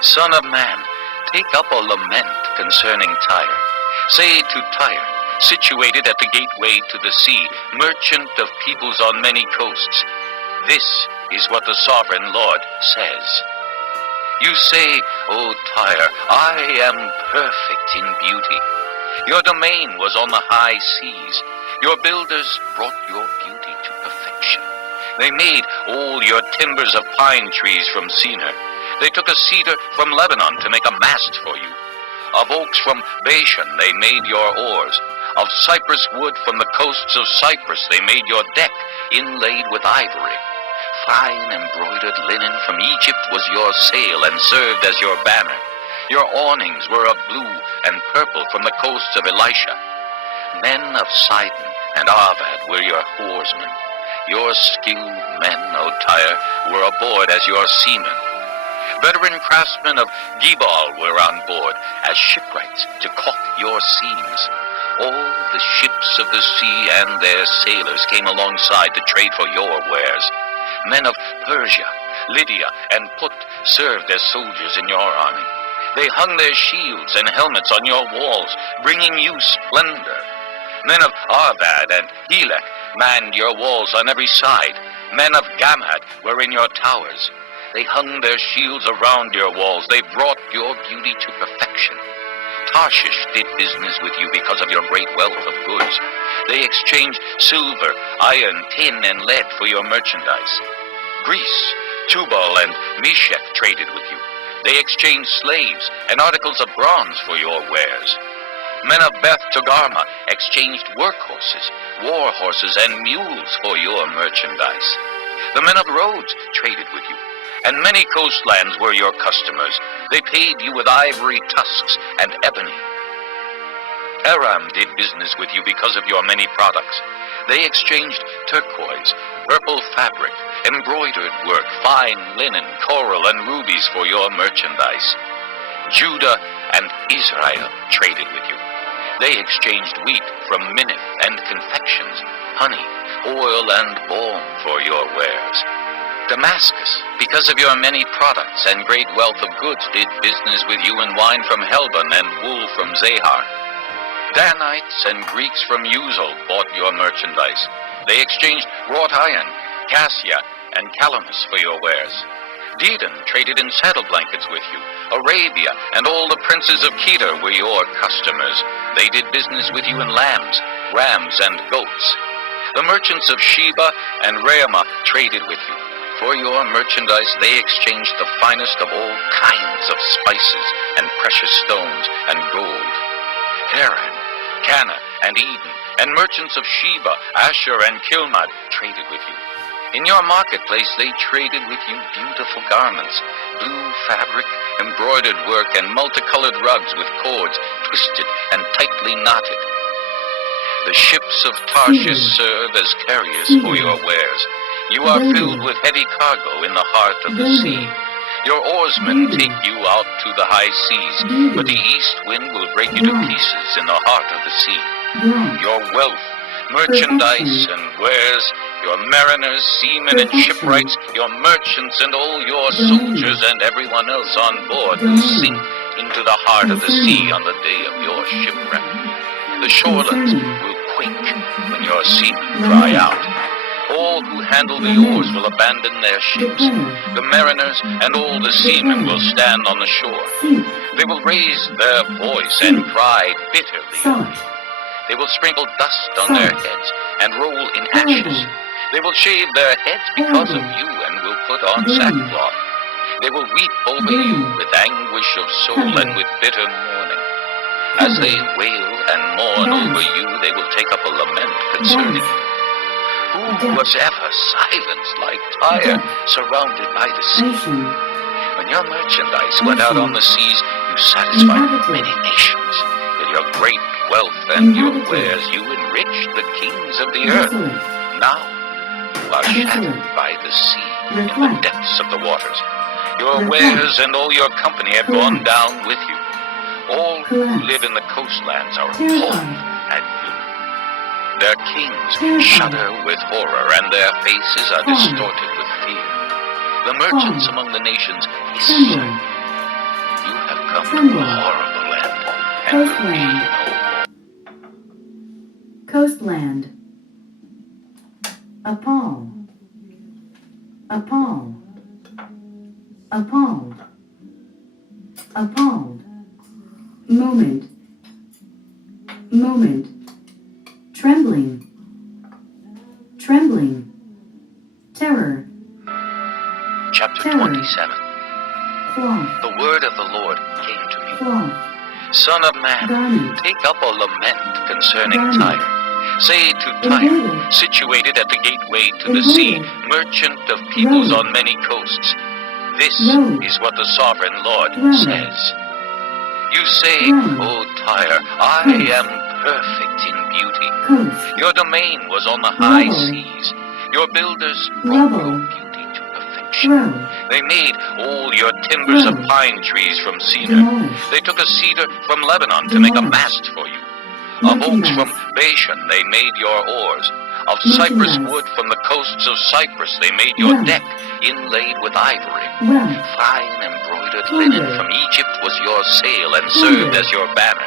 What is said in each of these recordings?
Son of man, take up a lament concerning Tyre. Say to Tyre, situated at the gateway to the sea, merchant of peoples on many coasts, this is what the sovereign Lord says. You say, O Tyre, I am perfect in beauty. Your domain was on the high seas. Your builders brought your beauty to perfection. They made all your timbers of pine trees from Senir. They took a cedar from Lebanon to make a mast for you. Of oaks from Bashan they made your oars. Of cypress wood from the coasts of Cyprus they made your deck, inlaid with ivory. Fine embroidered linen from Egypt was your sail and served as your banner. Your awnings were of blue and purple from the coasts of Elisha. Men of Sidon and Arvad were your oarsmen. Your skilled men, O Tyre, were aboard as your seamen. Veteran craftsmen of Gebal were on board as shipwrights to caulk your seams. All the ships of the sea and their sailors came alongside to trade for your wares. Men of Persia, Lydia, and Put served as soldiers in your army. They hung their shields and helmets on your walls, bringing you splendor. Men of Arvad and Helek manned your walls on every side. Men of Gamad were in your towers. They hung their shields around your walls. They brought your beauty to perfection. Tarshish did business with you because of your great wealth of goods. They exchanged silver, iron, tin, and lead for your merchandise. Greece, Tubal, and Meshech traded with you. They exchanged slaves and articles of bronze for your wares. Men of Beth Togarmah exchanged workhorses, war horses, and mules for your merchandise. The men of Rhodes traded with you, and many coastlands were your customers. They paid you with ivory tusks and ebony. Aram did business with you because of your many products. They exchanged turquoise, purple fabric, embroidered work, fine linen, coral, and rubies for your merchandise. Judah and Israel traded with you. They exchanged wheat from Minnith and confections, honey, oil, and balm for your wares. Damascus, because of your many products and great wealth of goods, did business with you in wine from Helbon and wool from Zahar. Danites and Greeks from Uzal bought your merchandise. They exchanged wrought iron, cassia, and calamus for your wares. Dedan traded in saddle blankets with you. Arabia and all the princes of Kedar were your customers. They did business with you in lambs, rams, and goats. The merchants of Sheba and Ramah traded with you. For your merchandise they exchanged the finest of all kinds of spices and precious stones and gold. Haran, Cana, and Eden, and merchants of Sheba, Asher, and Kilmad traded with you. In your marketplace they traded with you beautiful garments, blue fabric, embroidered work, and multicolored rugs with cords twisted and tightly knotted. The ships of Tarshish serve as carriers for your wares. You are filled with heavy cargo in the heart of the sea. Your oarsmen take you out to the high seas, but the east wind will break you to pieces in the heart of the sea. Your wealth, merchandise, and wares, your mariners, seamen, and shipwrights, your merchants, and all your soldiers, and everyone else on board will sink into the heart of the sea on the day of your shipwreck. The shorelands will quake when your seamen cry out. All who handle the oars will abandon their ships. The mariners and all the seamen will stand on the shore. They will raise their voice and cry bitterly. They will sprinkle dust on their heads and roll in ashes. They will shave their heads because of you and will put on sackcloth. They will weep over you with anguish of soul and with bitter mourning. As they wail and mourn over you, they will take up a lament concerning you. Who was ever silenced like Tyre, surrounded by the sea? When your merchandise went out on the seas, you satisfied many nations. With your great wealth and your wares, you enriched the kings of the earth. Now you are shattered by the sea in the depths of the waters. Your wares and all your company have gone down with you. All who live in the coastlands are appalled at you. Their kings shudder with horror, and their faces are distorted with fear. The merchants among the nations hiss. Coastland. Coastland. Appall. Appall. Appalled. Appalled. Moment. Moment. Trembling. Trembling. Terror. Chapter Terror. 27. Cloth. The word of the Lord came to me. Cloth. Son of man, Garment. take up a lament concerning Garment. Tyre. Say to Tyre, Invader. situated at the gateway to the sea, Invader. merchant of peoples Road. on many coasts. This Road. is what the sovereign Lord Road. says. You say, Road. O Tyre, I Coast. am perfect in beauty. Coast. Your domain was on the high Rubble. seas. Your builders brought Rubble. your beauty to perfection. Road. They made all your timbers of Road. pine trees from cedar. Demolish. They took a cedar from Lebanon to make a Demolished. mast for you. Of oaks Merchandise. from Bashan they made your oars. Of Merchandise. cypress wood from the coasts of Cyprus they made your Wealth. deck, inlaid with ivory. Wealth. Fine embroidered Plunder. linen from Egypt was your sail and Plunder. served as your banner.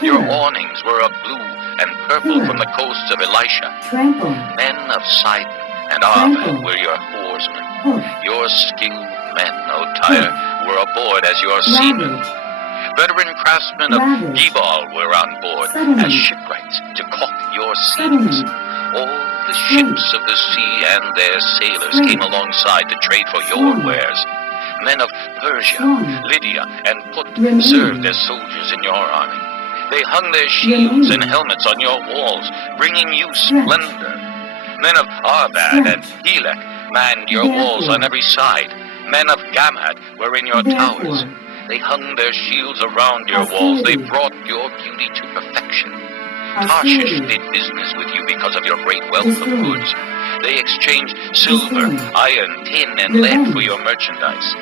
Your Pillar. awnings were of blue and purple Pillar. from the coasts of Elisha. Trample. Men of Sidon and Arvad Trample. were your oarsmen. Hoof. Your skilled men, O Tyre, were aboard as your seamen. Ravage. Veteran craftsmen of Ravage. Gebal were on board Settlement. as shipwrights to caulk your seams. Settlement. All the ships of the sea and their sailors Slave. came alongside to trade for your Swan. wares. Men of Persia, Swan. Lydia, and Put Remain. served as soldiers in your army. They hung their shields Remain. and helmets on your walls, bringing you Stretch. splendor. Men of Arvad and Stretch. Helek manned your walls Therefore. on every side. Men of Gamad were in your towers. Therefore. They hung their shields around your walls. They Hostility. brought your beauty to perfection. Tarshish Hostility. did business with you because of your great wealth of Destroy. goods. They exchanged silver, Destroy. iron, tin, and lead Revenge. for your merchandise.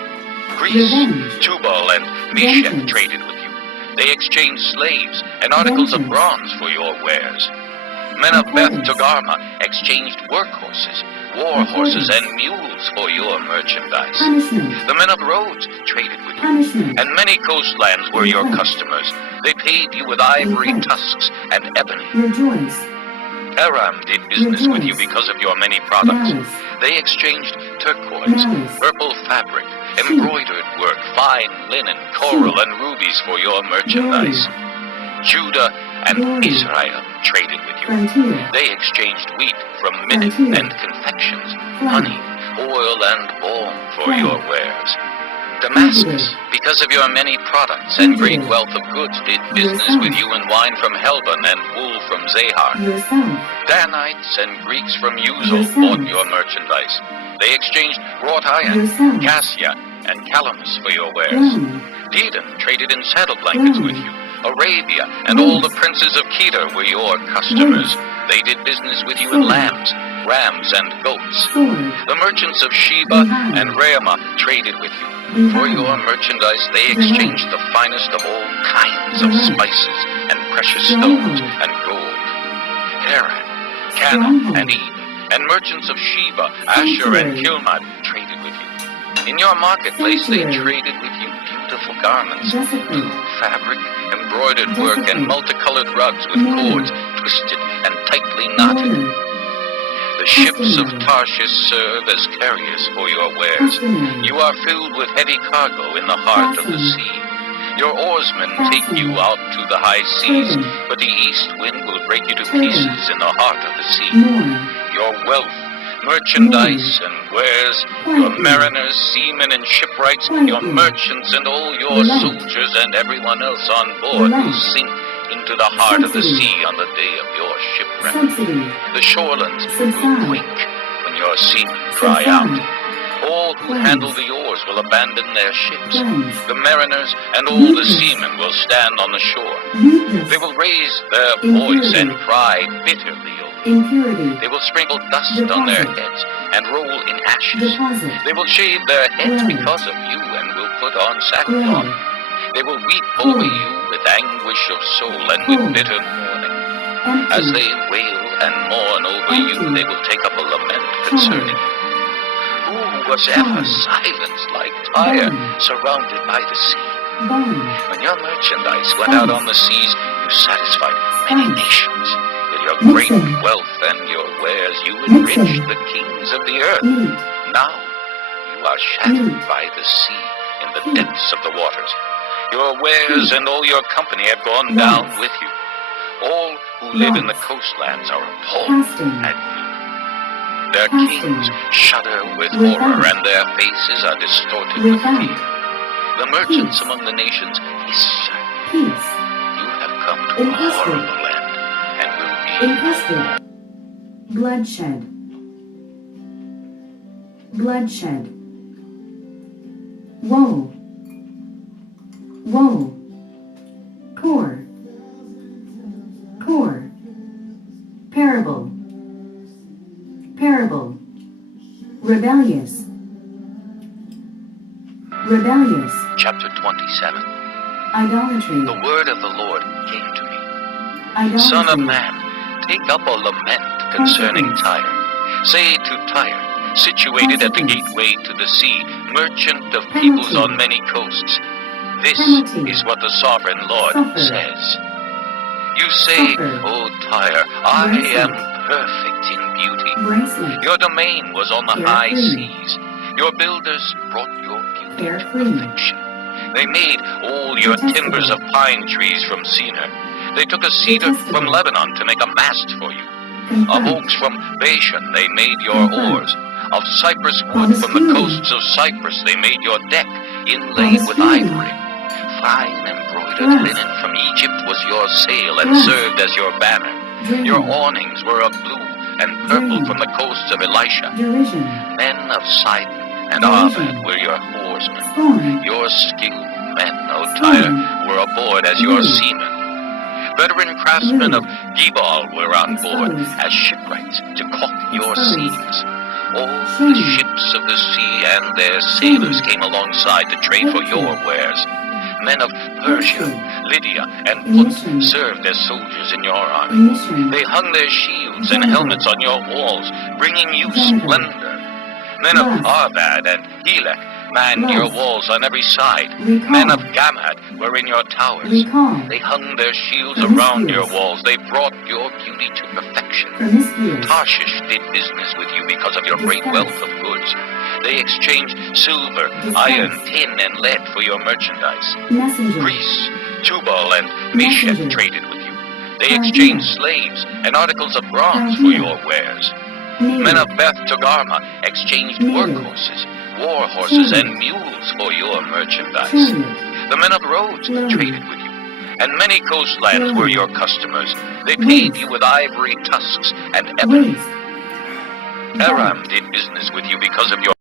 Greece, Revenge. Tubal, and Meshech Vengeance. traded with you. They exchanged slaves and articles of Vengeance. bronze for your wares. Men of Beth Accordance. Togarmah exchanged workhorses, war horses, Accordance. and mules for your merchandise. Punishment. The men of Rhodes traded with you. Punishment. And many coastlands were your Request. customers. They paid you with ivory Request. tusks and ebony. Rejoice. Aram did business with you Rejoice. because of your many products. Malice. They exchanged turquoise, Malice. purple fabric, Sheep. embroidered work, fine linen, coral, and rubies for your merchandise. Judah and Glory. Israel traded with you. Frontier. They exchanged wheat from minute Frontier. and confections, Flag. honey, oil, and balm for Flag. your wares. Damascus, Fugitive. because of your many products and great Fugitive. wealth of goods, did business Yourself. with you in wine from Helbon and wool from Zahar. Yourself. Danites and Greeks from Uzal Yourself. bought your merchandise. They exchanged wrought iron, Yourself. cassia, and calamus for your wares. Ground. Dedan traded in saddle blankets Ground. with you. Arabia and all the princes of Kedar were your customers. They did business with you in Sword. lambs, rams, and goats. Sword. The merchants of Sheba Behind. and Ramah traded with you. For Behind. your merchandise they Behind. exchanged the finest of all kinds of Behind. spices and precious Stronghold. stones and gold. Haran, Cana, Stronghold. and Eden, and merchants of Sheba, Asher, and Sanctuary. Kilmad traded with you. In your marketplace they Sanctuary. traded with you beautiful garments, Desecrate. blue fabric, embroidered work, Desecrate. and multicolored rugs with Mourner. cords twisted and tightly knotted. Mourner. The ships of Customary. Tarshish serve as carriers for your wares. Customary. You are filled with heavy cargo in the heart of the Fasten. sea. Your oarsmen take Fasten. you out to the high seas, Turban. but the east wind will break you to Turban. pieces in the heart of the sea. Mourn. Your wealth, merchandise, and wares, your Quietly. mariners, seamen, and shipwrights, your Quietly. merchants, and all your Relax. soldiers and everyone else on board will Relax. sink into the heart of the Subsidy. sea on the day of your shipwreck. Subsidy. The shorelands Subside. will quake when your seamen cry out. Subside. All who Cleanse. handle the oars will abandon their ships. Cleanse. The mariners and all the Weakness. seamen will stand on the shore. Weakness. They will raise their Impurity. voice and cry bitterly over you. Impurity. They will sprinkle dust on their Deposit. heads and roll in ashes. Deposit. They will shave their heads Gray. because of you and will put on sackcloth. Gray. They will weep Cool. over you with anguish of soul and Cool. with bitter mourning. Empty. As they wail and mourn over you, Empty. they will take up a lament concerning you. Who was ever Calm. silenced like Tyre, Calm. surrounded by the sea? bone, When your merchandise went out on the seas, you satisfied many Spice. nations. With your great Mixing. wealth and your wares, you Mixing. enriched the kings of the earth. meat, Now you are shattered Meat. by the sea in the Heat. depths of the waters. Your wares Heat. and all your company have gone Loss. down with you. All who live in the Loss. coastlands are appalled Casting. at you. Their Casting. kings shudder with Without. horror, and their faces are distorted with Without. fear. The merchants Peace. among the nations hiss. peace, You have come to a Infested. horrible land, and will be infested, bloodshed, bloodshed, woe, woe, poor, poor, parable, parable, rebellious, rebellious, Chapter 27. idolatry, The word of the Lord came to me. idolatry, Son of man, take up a lament concerning Tyre. Say to Tyre, situated at the gateway to the sea, merchant of peoples on many coasts, this Penalty. is what the sovereign Lord Suffer. says. You say, Suffer. O Tyre, I Bracelet. am perfect in beauty. bracelet, Your domain was on the high Carefree. seas. Your builders brought your beauty to Carefree. perfection. They made all your Detestable. timbers of pine trees from Senir. They took a cedar from Detestable. Lebanon to make a mast for you. Of confront, oaks from Bashan they made your Confront. oars. Of cypress wood from the Promiscuity. coasts of Cyprus they made your deck, inlaid with Promiscuity. ivory. Fine embroidered Thrust. linen from Egypt was your sail and Thrust. served as your banner. dream, Your awnings were of blue and purple Dream. from the coasts of Elisha. derision, Men of Sidon and Derision. Arvad were your oarsmen. scorn, Your skilled men, O Scorn. Tyre, were aboard as your Lewd. seamen. Veteran craftsmen Lewd. of Gebal were on board Exposed. as shipwrights to caulk your Exposed. seams. All Shame. the ships of the sea and their sailors came alongside to trade for your wares. Men of Persia, Hatred. Lydia, and Put Emission. served as soldiers in your army. emission, They hung their shields and Gender. helmets on your walls, bringing you Gender. splendor. Men of Lust. Arvad and Helek manned your Lust. walls on every side. Recall. Men of Gamad were in your towers. recall, They hung their shields Promiscuous. around your walls. They brought your beauty to perfection. promiscuous, Tarshish did business with you because of your great Discuss. wealth of goods. They exchanged silver, Discuss. iron, tin, and lead for your merchandise. messenger, Greece, Tubal, and Meshach Messenger. traded with you. They Chaldea. exchanged slaves and articles of bronze for Chaldea. your wares. native, Men of Beth Togarmah exchanged Native. workhorses, war horses, Chariot. and mules for your merchandise. chariot, The men of Rhodes Load. traded with you, and many coastlands Load. were your customers. They paid Waste. you with ivory tusks and ebony. waste, Aram did business with you because of your